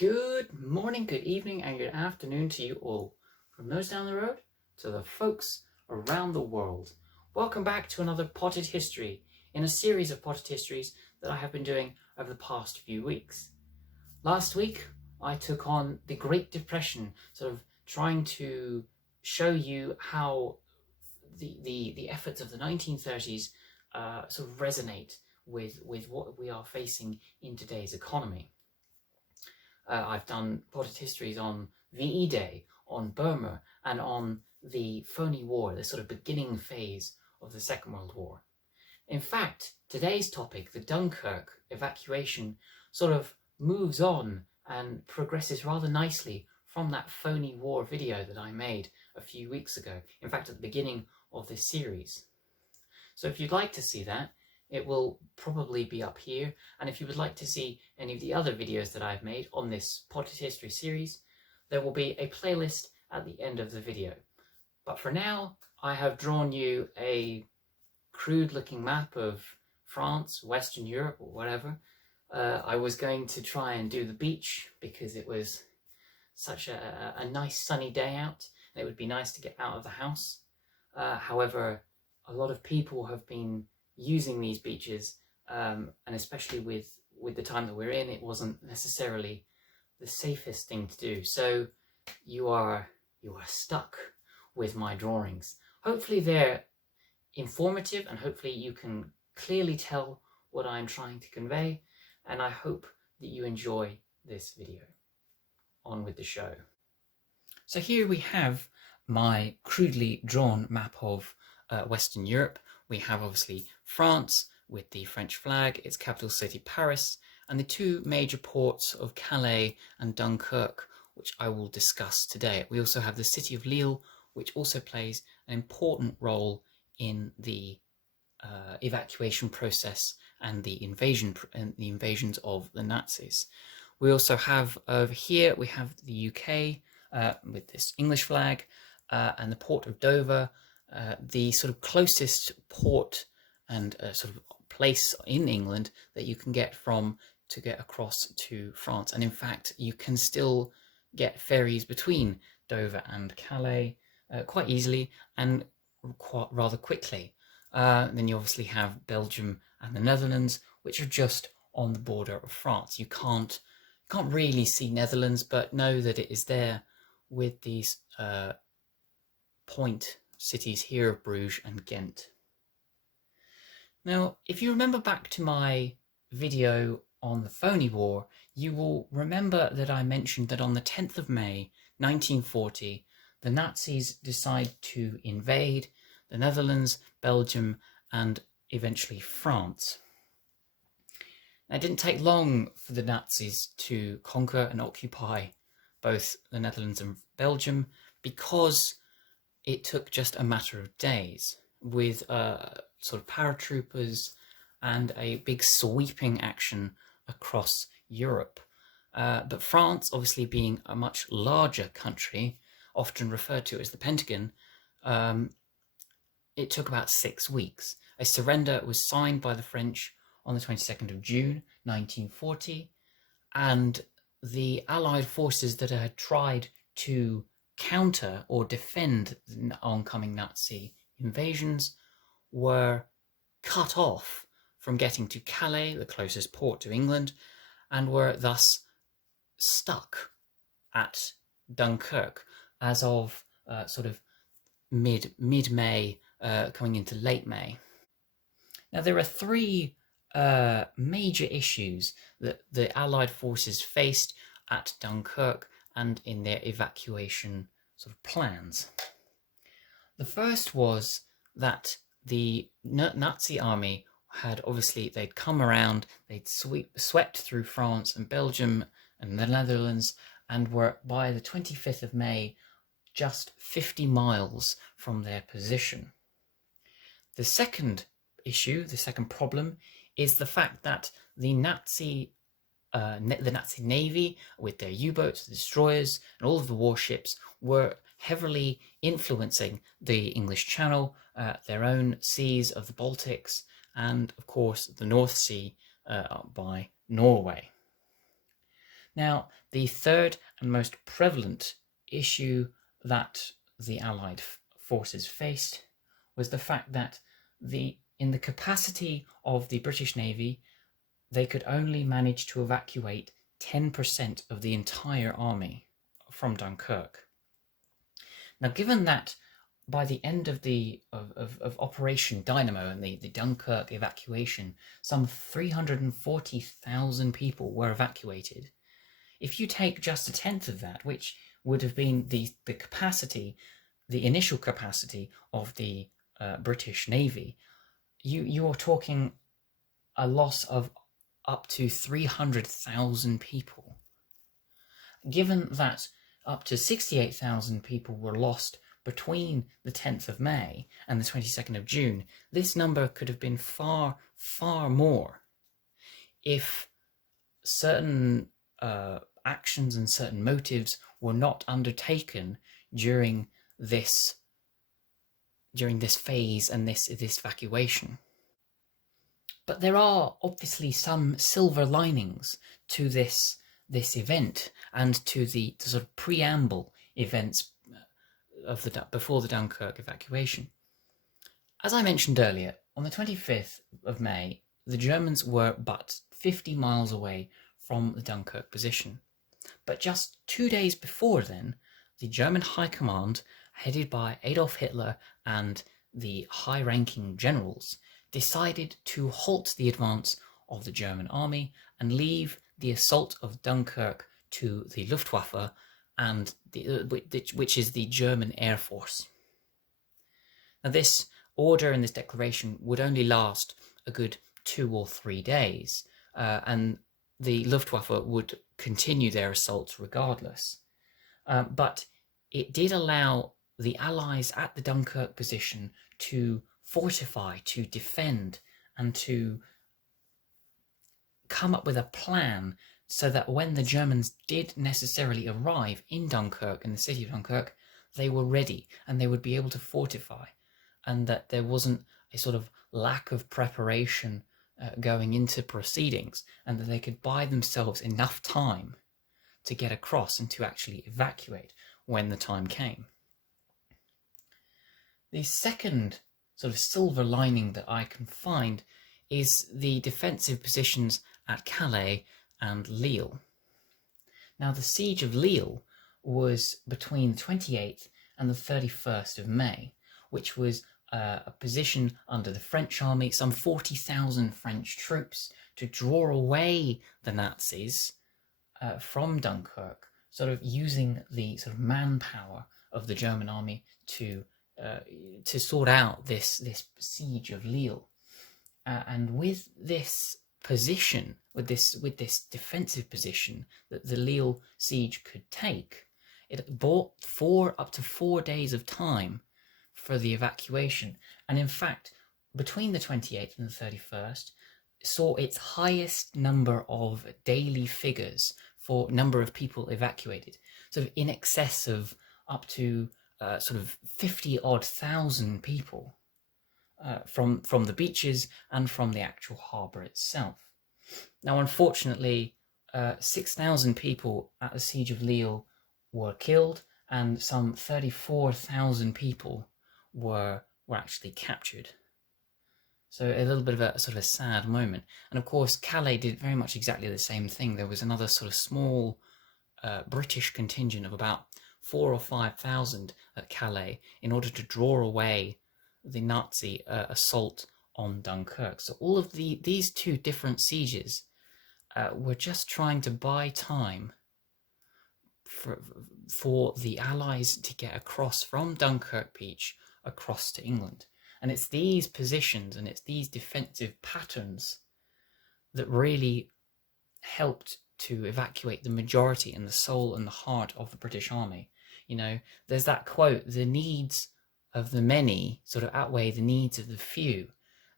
Good morning, good evening, and good afternoon to you all, from those down the road to the folks around the world. Welcome back to another Potted History in a series of Potted Histories that I have been doing over the past few weeks. Last week, I took on the Great Depression, sort of trying to show you how the efforts of the 1930s sort of resonate with what we are facing in today's economy. I've done Potted Histories on VE Day, on Burma, and on the phony war, the sort of beginning phase of the Second World War. In fact, today's topic, the Dunkirk Evacuation, sort of moves on and progresses rather nicely from that phony war video that I made a few weeks ago, in fact at the beginning of this series. So if you'd like to see that, it will probably be up here, and if you would like to see any of the other videos that I've made on this Potted History series, there will be a playlist at the end of the video. But for now, I have drawn you a crude looking map of France, Western Europe, or whatever. I was going to try and do the beach because it was such a nice sunny day out, and it would be nice to get out of the house. However, a lot of people have been using these beaches, and especially with the time that we're in, it wasn't necessarily the safest thing to do. So you are stuck with my drawings. Hopefully they're informative, and hopefully you can clearly tell what I'm trying to convey, and I hope that you enjoy this video. On with the show. So here we have my crudely drawn map of Western Europe. We have obviously France with the French flag, its capital city Paris, and the two major ports of Calais and Dunkirk, which I will discuss today. We also have the city of Lille, which also plays an important role in the evacuation process and the invasions of the Nazis. We also have over here, we have the UK with this English flag and the port of Dover, the sort of closest port and sort of place in England that you can get from to get across to France. And in fact, you can still get ferries between Dover and Calais quite easily and rather quickly. Then you obviously have Belgium and the Netherlands, which are just on the border of France. You can't really see Netherlands, but know that it is there with these point cities here of Bruges and Ghent. Now, if you remember back to my video on the phony war, you will remember that I mentioned that on the 10th of May 1940, the Nazis decide to invade the Netherlands, Belgium, and eventually France. Now, it didn't take long for the Nazis to conquer and occupy both the Netherlands and Belgium, because it took just a matter of days with sort of paratroopers and a big sweeping action across Europe. But France, obviously being a much larger country, often referred to as the Pentagon, it took about 6 weeks. A surrender was signed by the French on the 22nd of June 1940, and the Allied forces that had tried to counter or defend the oncoming Nazi invasions were cut off from getting to Calais, the closest port to England, and were thus stuck at Dunkirk as of sort of mid-May, coming into late May. Now, there are three major issues that the Allied forces faced at Dunkirk and in their evacuation sort of plans. The first was that the Nazi army had they'd come around, they'd swept through France and Belgium and the Netherlands, and were by the 25th of May just 50 miles from their position. The second issue, the second problem, is the fact that the Nazi Navy, with their U-boats, the destroyers, and all of the warships, were heavily influencing the English Channel, their own seas of the Baltics, and of course the North Sea by Norway. Now, the third and most prevalent issue that the Allied forces faced was the fact that in the capacity of the British Navy, they could only manage to evacuate 10% of the entire army from Dunkirk. Now, given that by the end of of Operation Dynamo and the Dunkirk evacuation, some 340,000 people were evacuated. If you take just a tenth of that, which would have been the capacity, the initial capacity of the British Navy, you're talking a loss of up to 300,000 people. Given that up to 68,000 people were lost between the 10th of May and the 22nd of June, this number could have been far, far more if certain actions and certain motives were not undertaken during this phase and this evacuation. But there are obviously some silver linings to this event and to the sort of preamble events of before the Dunkirk evacuation. As I mentioned earlier, on the 25th of May, the Germans were but 50 miles away from the Dunkirk position. But just 2 days before then, the German High Command, headed by Adolf Hitler and the high-ranking generals, decided to halt the advance of the German army and leave the assault of Dunkirk to the Luftwaffe, and which is the German Air Force. Now, this order and this declaration would only last a good 2 or 3 days, and the Luftwaffe would continue their assaults regardless. But it did allow the Allies at the Dunkirk position to fortify, to defend, and to come up with a plan so that when the Germans did necessarily arrive in Dunkirk, in the city of Dunkirk, they were ready and they would be able to fortify, and that there wasn't a sort of lack of preparation going into proceedings, and that they could buy themselves enough time to get across and to actually evacuate when the time came. The second sort of silver lining that I can find is the defensive positions at Calais and Lille. Now, the siege of Lille was between the 28th and the 31st of May, which was a position under the French army, some 40,000 French troops, to draw away the Nazis from Dunkirk, sort of using the sort of manpower of the German army to sort out this siege of Lille. And with this position, with this defensive position that the Lille siege could take, it bought up to 4 days of time for the evacuation. And in fact, between the 28th and the 31st, saw its highest number of daily figures for number of people evacuated, sort of in excess of up to sort of 50-odd thousand people from the beaches and from the actual harbour itself. Now, unfortunately, 6,000 people at the siege of Lille were killed, and some 34,000 people were actually captured. So a little bit of a sort of a sad moment. And of course, Calais did very much exactly the same thing. There was another sort of small British contingent of about 4,000 or 5,000 at Calais in order to draw away the Nazi assault on Dunkirk. So all of these two different sieges were just trying to buy time for the Allies to get across from Dunkirk Beach across to England. And it's these positions and it's these defensive patterns that really helped to evacuate the majority and the soul and the heart of the British Army. You know, there's that quote, the needs of the many sort of outweigh the needs of the few.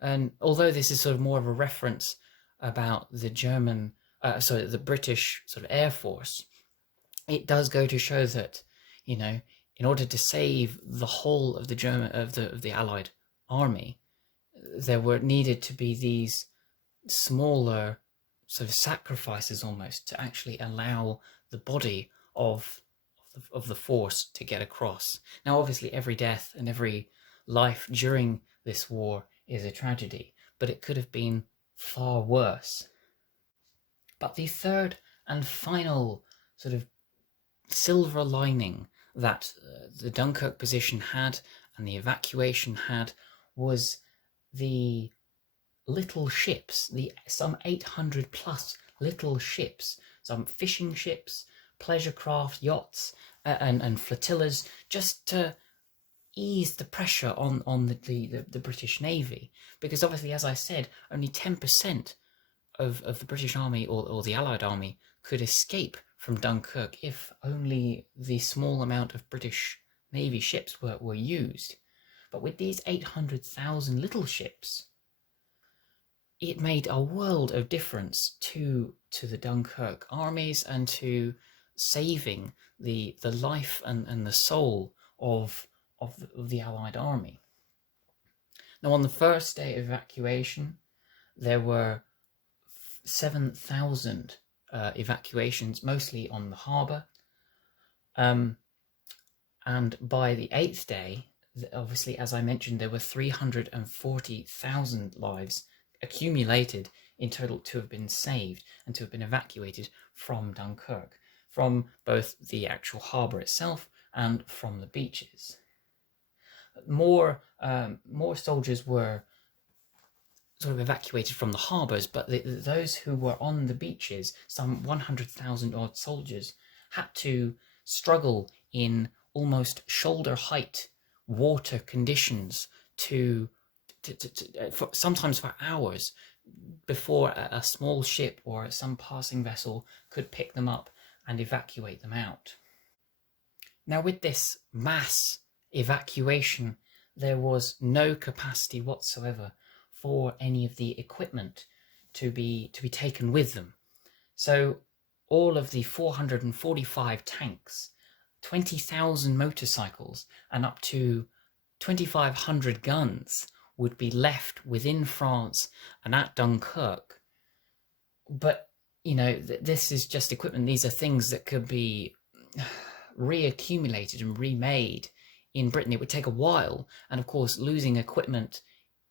And although this is sort of more of a reference about the British sort of Air Force, it does go to show that, you know, in order to save the whole of the Allied army, there were needed to be these smaller sort of sacrifices almost to actually allow the body of the force to get across. Now, obviously, every death and every life during this war is a tragedy, but it could have been far worse. But the third and final sort of silver lining that the Dunkirk position had and the evacuation had was the little ships, some 800 plus little ships, some fishing ships, pleasure craft, yachts, and flotillas, just to ease the pressure on the British Navy. Because obviously, as I said, only 10% of the British Army or the Allied Army could escape from Dunkirk if only the small amount of British Navy ships were used. But with these 800,000 little ships, it made a world of difference to the Dunkirk armies and to saving the life and the soul of the Allied army. Now, on the first day of evacuation, there were 7,000 evacuations, mostly on the harbour. And by the 8th day, obviously, as I mentioned, there were 340,000 lives accumulated in total to have been saved and to have been evacuated from Dunkirk, from both the actual harbour itself and from the beaches. More soldiers were sort of evacuated from the harbours, but those who were on the beaches, some 100,000 odd soldiers, had to struggle in almost shoulder height water conditions sometimes for hours before a small ship or some passing vessel could pick them up and evacuate them out. Now, with this mass evacuation, there was no capacity whatsoever for any of the equipment to be taken with them. So all of the 445 tanks, 20,000 motorcycles, and up to 2,500 guns would be left within France and at Dunkirk. But, you know, this is just equipment. These are things that could be reaccumulated and remade in Britain. It would take a while. And of course, losing equipment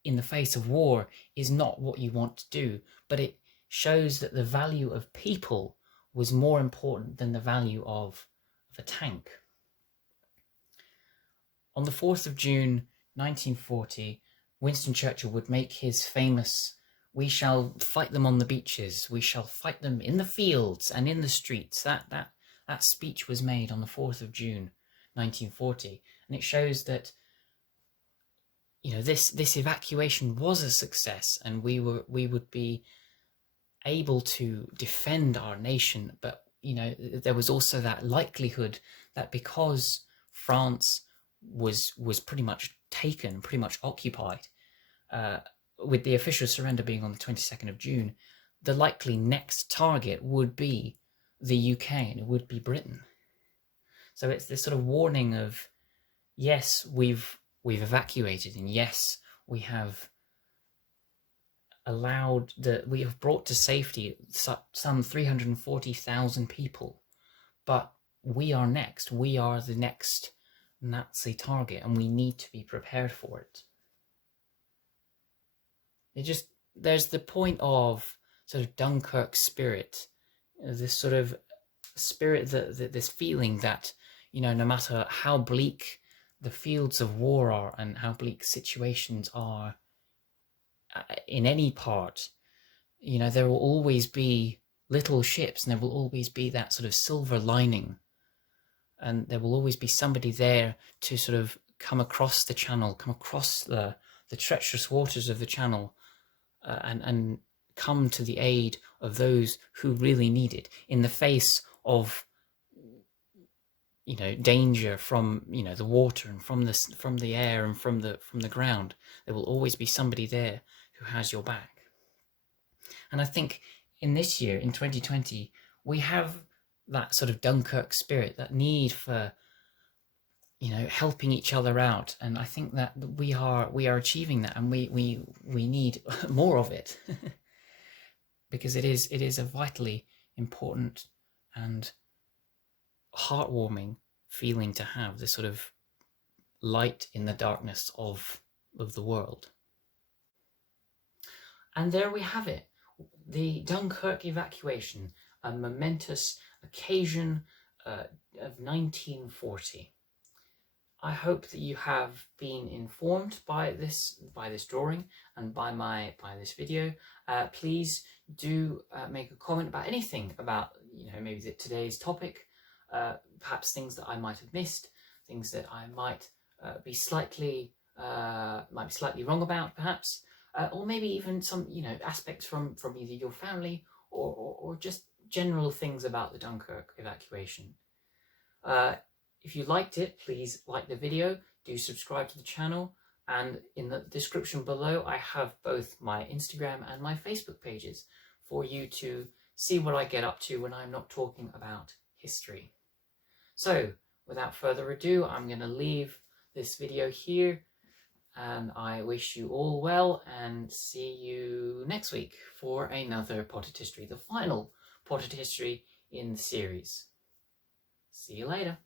in the face of war is not what you want to do. But it shows that the value of people was more important than the value of a tank. On the 4th of June 1940, Winston Churchill would make his famous "We shall fight them on the beaches, we shall fight them in the fields and in the streets." That speech was made on the 4th of June 1940, and it shows that, you know, this evacuation was a success, and we would be able to defend our nation. But, you know, there was also that likelihood that because France was pretty much taken, pretty much occupied, with the official surrender being on the 22nd of June, the likely next target would be the UK, and it would be Britain. So it's this sort of warning of, yes, we've evacuated, and yes, we have we have brought to safety some 340,000 people, but we are next. We are the next Nazi target, and we need to be prepared for it. There's the point of sort of Dunkirk spirit, this sort of spirit, this feeling that, you know, no matter how bleak the fields of war are and how bleak situations are in any part, you know, there will always be little ships, and there will always be that sort of silver lining, and there will always be somebody there to sort of come across the channel, come across the treacherous waters of the channel, and come to the aid of those who really need it in the face of, you know, danger from, you know, the water and from the air and from the ground. There will always be somebody there who has your back. And I think in this year, in 2020, we have that sort of Dunkirk spirit, that need for, you know, helping each other out. And I think that we are achieving that, and we need more of it. because it is a vitally important and heartwarming feeling to have, this sort of light in the darkness of the world. And there we have it, the Dunkirk evacuation, a momentous occasion of 1940. I hope that you have been informed by this drawing and by this video. Please do make a comment about anything about, maybe today's topic, perhaps things that I might have missed, things that I might be slightly wrong about, perhaps, or maybe even some aspects from either your family or just general things about the Dunkirk evacuation. If you liked it, please like the video, do subscribe to the channel, and in the description below I have both my Instagram and my Facebook pages for you to see what I get up to when I'm not talking about history. So, without further ado, I'm going to leave this video here, and I wish you all well, and see you next week for another Potted History, the final Potted History in the series. See you later.